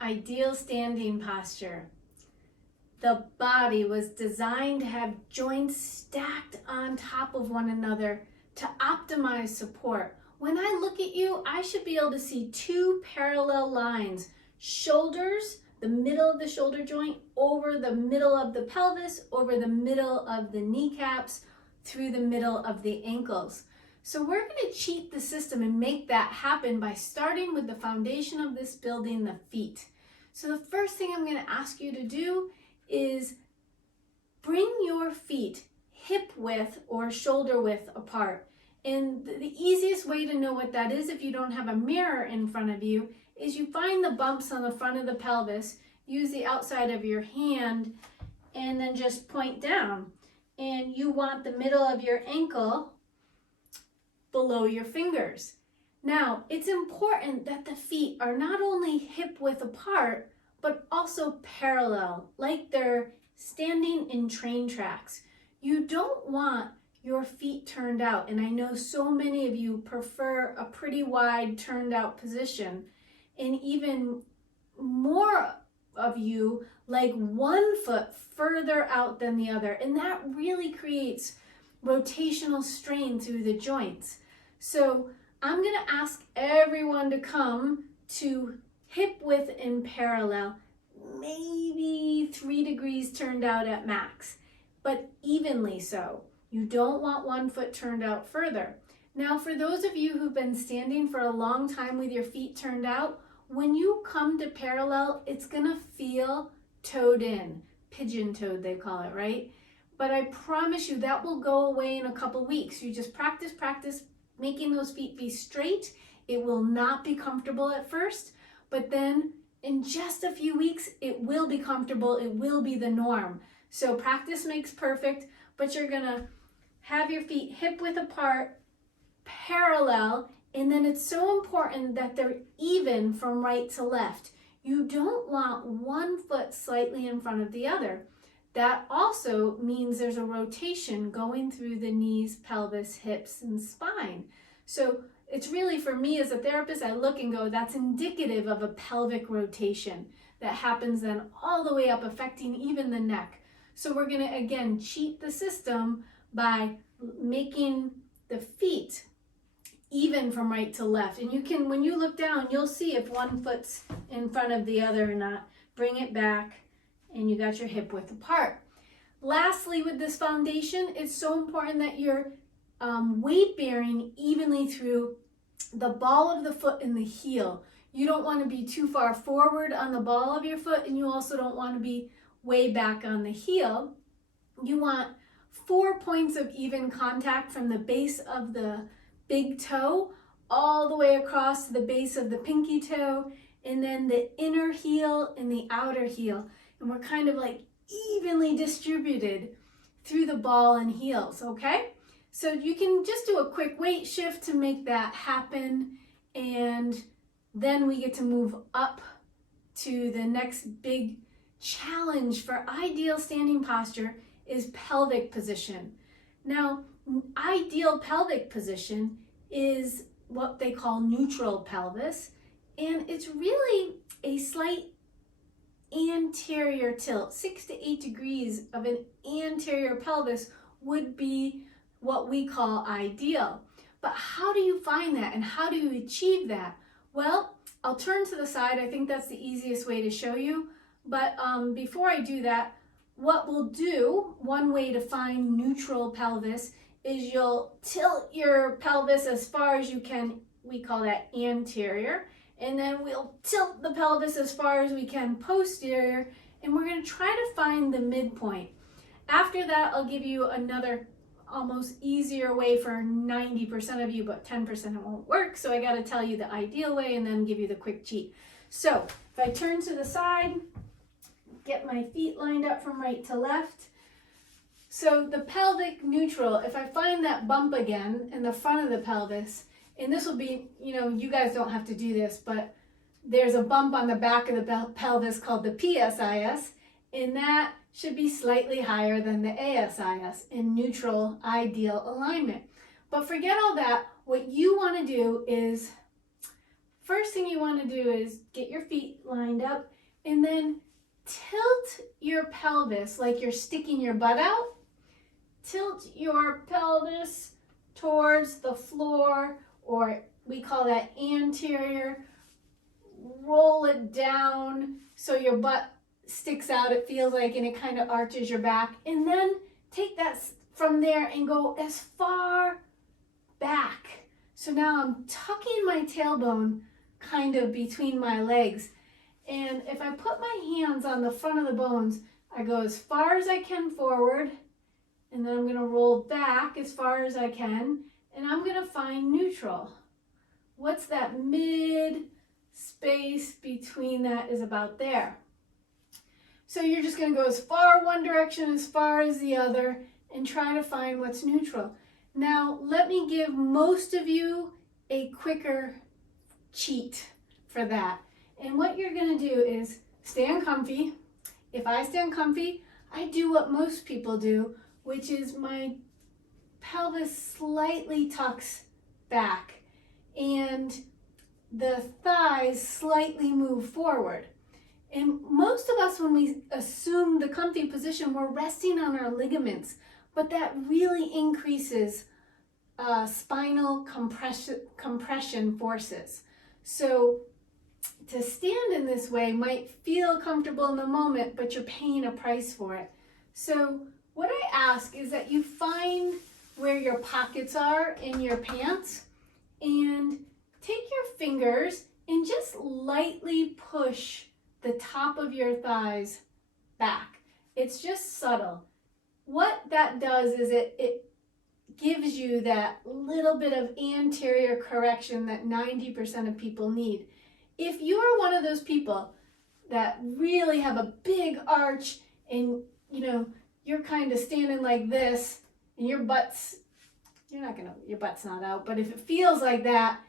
Ideal standing posture. The body was designed to have joints stacked on top of one another to optimize support. When I look at you, I should be able to see two parallel lines. Shoulders, the middle of the shoulder joint, over the middle of the pelvis, over the middle of the kneecaps, through the middle of the ankles. So we're going to cheat the system and make that happen by starting with the foundation of this building, the feet. So the first thing I'm going to ask you to do is bring your feet hip width or shoulder width apart. And the easiest way to know what that is, if you don't have a mirror in front of you, is you find the bumps on the front of the pelvis, use the outside of your hand, and then just point down. And you want the middle of your ankle below your fingers. Now, it's important that the feet are not only hip width apart, but also parallel, like they're standing in train tracks. You don't want your feet turned out, and I know so many of you prefer a pretty wide turned out position, and even more of you like one foot further out than the other, and that really creates rotational strain through the joints. So I'm going to ask everyone to come to hip width in parallel, maybe 3 degrees turned out at max, but evenly so. You don't want one foot turned out further. Now, for those of you who've been standing for a long time with your feet turned out, when you come to parallel, it's gonna feel toed in, pigeon-toed they call it, right? But I promise you that will go away in a couple weeks. You just practice making those feet be straight. It will not be comfortable at first, but then in just a few weeks, it will be comfortable. It will be the norm. So practice makes perfect, but you're gonna have your feet hip width apart, parallel, and then it's so important that they're even from right to left. You don't want one foot slightly in front of the other. That also means there's a rotation going through the knees, pelvis, hips, and spine. So it's really, for me as a therapist, I look and go, that's indicative of a pelvic rotation that happens then all the way up, affecting even the neck. So we're gonna, again, cheat the system by making the feet even from right to left. And you can, when you look down, you'll see if one foot's in front of the other or not. Bring it back, and you got your hip width apart. Lastly, with this foundation, it's so important that you're weight bearing evenly through the ball of the foot and the heel. You don't want to be too far forward on the ball of your foot, and you also don't want to be way back on the heel. You want 4 points of even contact from the base of the big toe all the way across to the base of the pinky toe, and then the inner heel and the outer heel. And we're kind of like evenly distributed through the ball and heels, okay? So you can just do a quick weight shift to make that happen, and then we get to move up to the next big challenge for ideal standing posture is pelvic position. Now, ideal pelvic position is what they call neutral pelvis, and it's really a slight anterior tilt. 6 to 8 degrees of an anterior pelvis would be what we call ideal. But how do you find that, and how do you achieve that? Well, I'll turn to the side. I think that's the easiest way to show you. But before I do that, what we'll do, one way to find neutral pelvis is you'll tilt your pelvis as far as you can. We call that anterior. And then we'll tilt the pelvis as far as we can posterior. And we're going to try to find the midpoint. After that, I'll give you another almost easier way for 90% of you, but 10% it won't work. So I got to tell you the ideal way and then give you the quick cheat. So if I turn to the side, get my feet lined up from right to left. So the pelvic neutral, if I find that bump again in the front of the pelvis, and this will be, you guys don't have to do this, but there's a bump on the back of the pelvis called the PSIS, and that should be slightly higher than the ASIS in neutral ideal alignment. But forget all that. What you want to do is first thing you want to do is get your feet lined up and then tilt your pelvis like you're sticking your butt out. Tilt your pelvis towards the floor, or we call that anterior. Roll it down so your butt sticks out, it feels like, and it kind of arches your back. And then take that from there and go as far back. So now I'm tucking my tailbone kind of between my legs. And if I put my hands on the front of the bones, I go as far as I can forward, and then I'm going to roll back as far as I can, and I'm going to find neutral. What's that mid space between that is about there. So you're just going to go as far one direction as far as the other and try to find what's neutral. Now, let me give most of you a quicker cheat for that. And what you're going to do is stand comfy. If I stand comfy, I do what most people do, which is my pelvis slightly tucks back and the thighs slightly move forward. And most of us, when we assume the comfy position, we're resting on our ligaments, but that really increases spinal compression forces. So to stand in this way might feel comfortable in the moment, but you're paying a price for it. So what I ask is that you find where your pockets are in your pants and take your fingers and just lightly push the top of your thighs back. It's just subtle. What that does is it gives you that little bit of anterior correction that 90% of people need. If you are one of those people that really have a big arch and you're kind of standing like this and your butt's not out, but if it feels like that,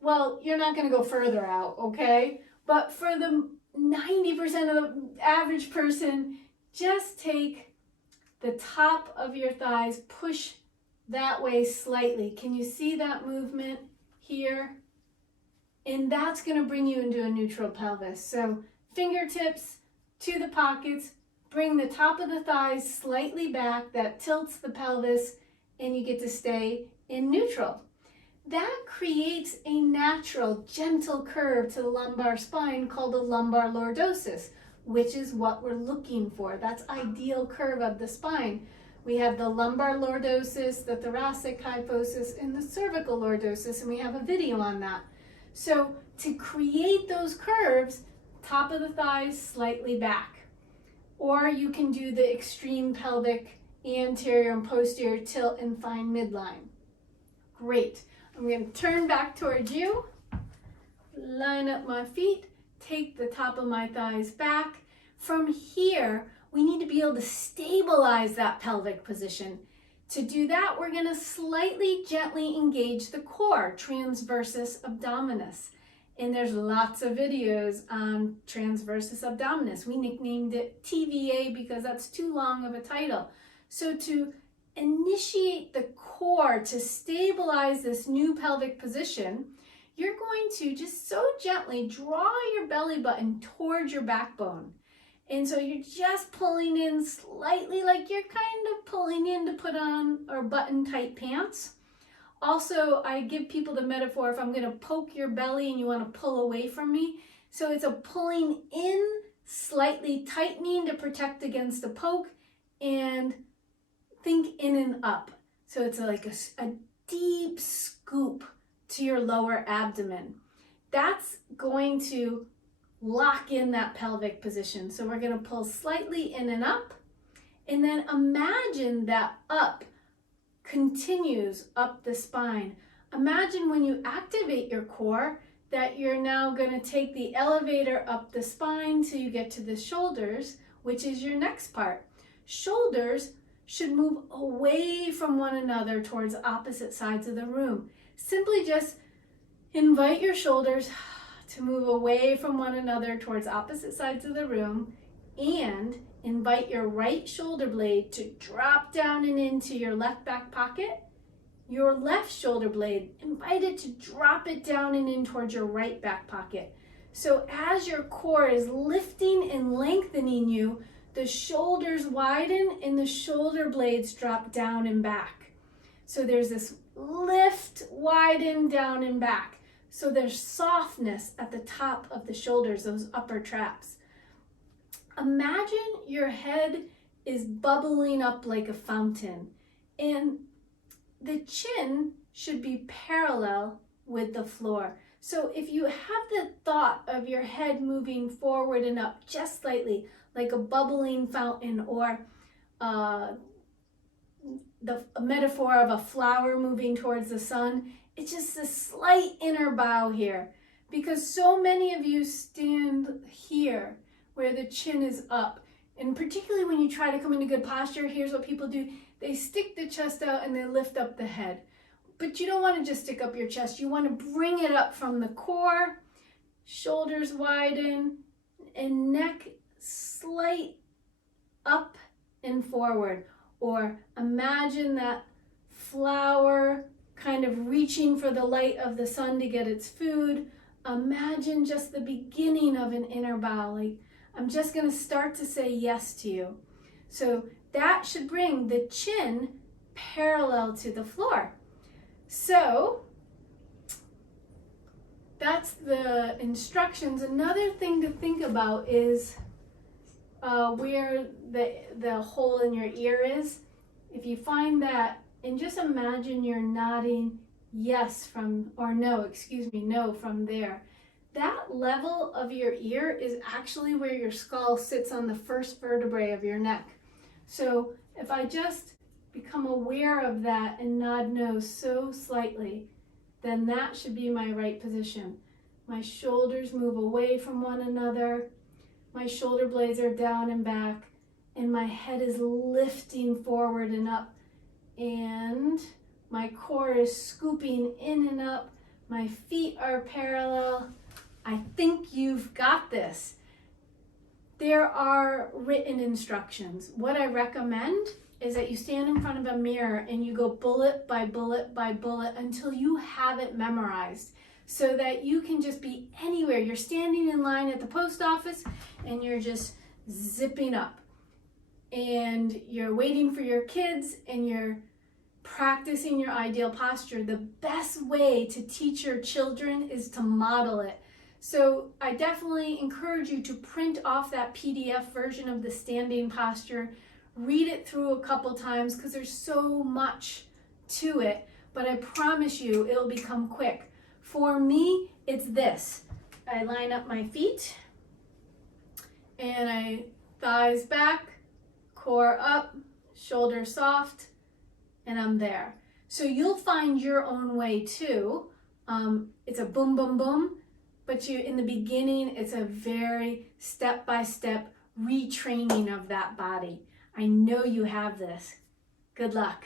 well, you're not going to go further out, okay? But for the 90% of the average person, just take the top of your thighs, push that way slightly. Can you see that movement here? And that's going to bring you into a neutral pelvis. So fingertips to the pockets, bring the top of the thighs slightly back, that tilts the pelvis, and you get to stay in neutral. That creates a natural, gentle curve to the lumbar spine called the lumbar lordosis, which is what we're looking for. That's ideal curve of the spine. We have the lumbar lordosis, the thoracic kyphosis, and the cervical lordosis, and we have a video on that. So to create those curves, top of the thighs slightly back. Or you can do the extreme pelvic anterior and posterior tilt and find midline. Great. I'm going to turn back towards you, line up my feet, take the top of my thighs back. From here, we need to be able to stabilize that pelvic position. To do that, we're going to slightly gently engage the core, transversus abdominis. And there's lots of videos on transversus abdominis. We nicknamed it TVA because that's too long of a title. So to initiate the core, to stabilize this new pelvic position, you're going to just so gently draw your belly button towards your backbone. And so you're just pulling in slightly, like you're kind of pulling in to put on or button tight pants. Also, I give people the metaphor if I'm going to poke your belly and you want to pull away from me. So it's a pulling in, slightly tightening to protect against a poke, and think in and up. So it's like a deep scoop to your lower abdomen. That's going to lock in that pelvic position. So we're going to pull slightly in and up, and then imagine that up continues up the spine. Imagine when you activate your core that you're now going to take the elevator up the spine till you get to the shoulders, which is your next part. Shoulders should move away from one another towards opposite sides of the room. Simply just invite your shoulders to move away from one another towards opposite sides of the room, and invite your right shoulder blade to drop down and into your left back pocket, your left shoulder blade, invite it to drop it down and in towards your right back pocket. So as your core is lifting and lengthening you, the shoulders widen and the shoulder blades drop down and back. So there's this lift, widen, down and back. So there's softness at the top of the shoulders, those upper traps. Imagine your head is bubbling up like a fountain, and the chin should be parallel with the floor. So if you have the thought of your head moving forward and up just slightly, like a bubbling fountain, or the metaphor of a flower moving towards the sun, it's just a slight inner bow here, because so many of you stand here where the chin is up. And particularly when you try to come into good posture, here's what people do. They stick the chest out and they lift up the head. But you don't want to just stick up your chest. You want to bring it up from the core, shoulders widen, and neck slight up and forward. Or imagine that flower kind of reaching for the light of the sun to get its food. Imagine just the beginning of an inner bow. Like, I'm just going to start to say yes to you. So that should bring the chin parallel to the floor. So that's the instructions. Another thing to think about is where the hole in your ear is. If you find that, and just imagine you're nodding yes from, or no, excuse me, no from there. That level of your ear is actually where your skull sits on the first vertebrae of your neck. So if I just become aware of that and nod no so slightly, then that should be my right position. My shoulders move away from one another. My shoulder blades are down and back, and my head is lifting forward and up, and my core is scooping in and up. My feet are parallel. I think you've got this. There are written instructions. What I recommend is that you stand in front of a mirror and you go bullet by bullet by bullet until you have it memorized, so that you can just be anywhere. You're standing in line at the post office and you're just zipping up, and you're waiting for your kids and you're practicing your ideal posture. The best way to teach your children is to model it. So I definitely encourage you to print off that PDF version of the standing posture, read it through a couple times, because there's so much to it, but I promise you it'll become quick. For me, it's this. I line up my feet and I thighs back, core up, shoulders soft, and I'm there. So you'll find your own way too. It's a boom, boom, boom. But in the beginning, it's a very step-by-step retraining of that body. I know you have this. Good luck.